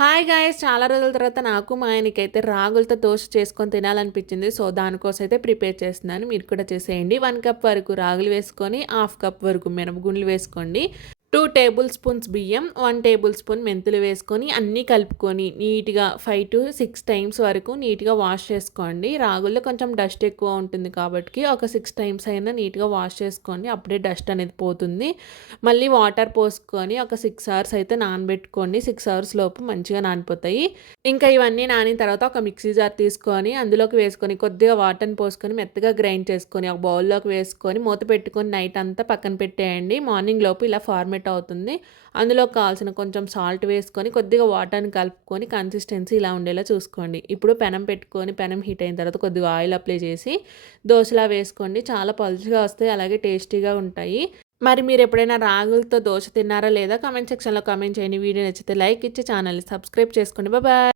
Hi guys! చాలా రోజుల తర్వాత నాకు మా ఆయనకైతే రాగులతో దోస చేసుకొని తినాలనిపించింది. సో, దానికోసం అయితే ప్రిపేర్ చేస్తున్నాను. మీరు కూడా చేసేయండి. 1 కప్ వరకు రాగులు వేసుకొని, హాఫ్ కప్ వరకు మినపగుండ్లు వేసుకోండి. 2 టేబుల్ స్పూన్స్ బియ్యం, 1 టేబుల్ స్పూన్ మెంతులు వేసుకొని అన్నీ కలుపుకొని నీట్‌గా 5-6 టైమ్స్ వరకు నీట్‌గా వాష్ చేసుకోండి. రాగుల్లో కొంచెం డస్ట్ ఎక్కువ ఉంటుంది కాబట్టి ఒక 6 టైమ్స్ అయినా నీట్‌గా వాష్ చేసుకోండి. అప్పుడే డస్ట్ అనేది పోతుంది. మళ్ళీ వాటర్ పోసుకొని ఒక 6 అవర్స్ అయితే నానబెట్టుకోండి. 6 అవర్స్ లోపు మంచిగా నానిపోతాయి. ఇంకా ఇవన్నీ నానిన తర్వాత ఒక మిక్సీ జార్ తీసుకొని అందులోకి వేసుకొని కొద్దిగా వాటర్‌ని పోసుకొని మెత్తగా గ్రైండ్ చేసుకొని ఒక బౌల్‌లోకి వేసుకొని మూత పెట్టుకొని నైట్ అంతా పక్కన పెట్టేయండి. మార్నింగ్ లోపు ఇలా ఫార్మేట్ అవుతుంది. అందులో కావాల్సిన కొంచెం సాల్ట్ వేసుకొని కొద్దిగా వాటర్‌ని కలుపుకొని కన్సిస్టెన్సీ ఇలా ఉండేలా చూసుకోండి. ఇప్పుడు పెనం పెట్టుకొని పెనం హీట్ అయిన తర్వాత కొద్దిగా ఆయిల్ అప్లై చేసి దోసలా వేసుకోండి. చాలా పలుచగా వస్తాయి. అలాగే టేస్టీగా ఉంటాయి. మరి మీరు ఎప్పుడైనా రాగులతో దోస తిన్నారా లేదా? కామెంట్ సెక్షన్‌లో కామెంట్ చేయండి. వీడియో నచ్చితే లైక్ ఇచ్చి ఛానల్‌ని సబ్స్క్రైబ్ చేసుకోండి. బాయ్.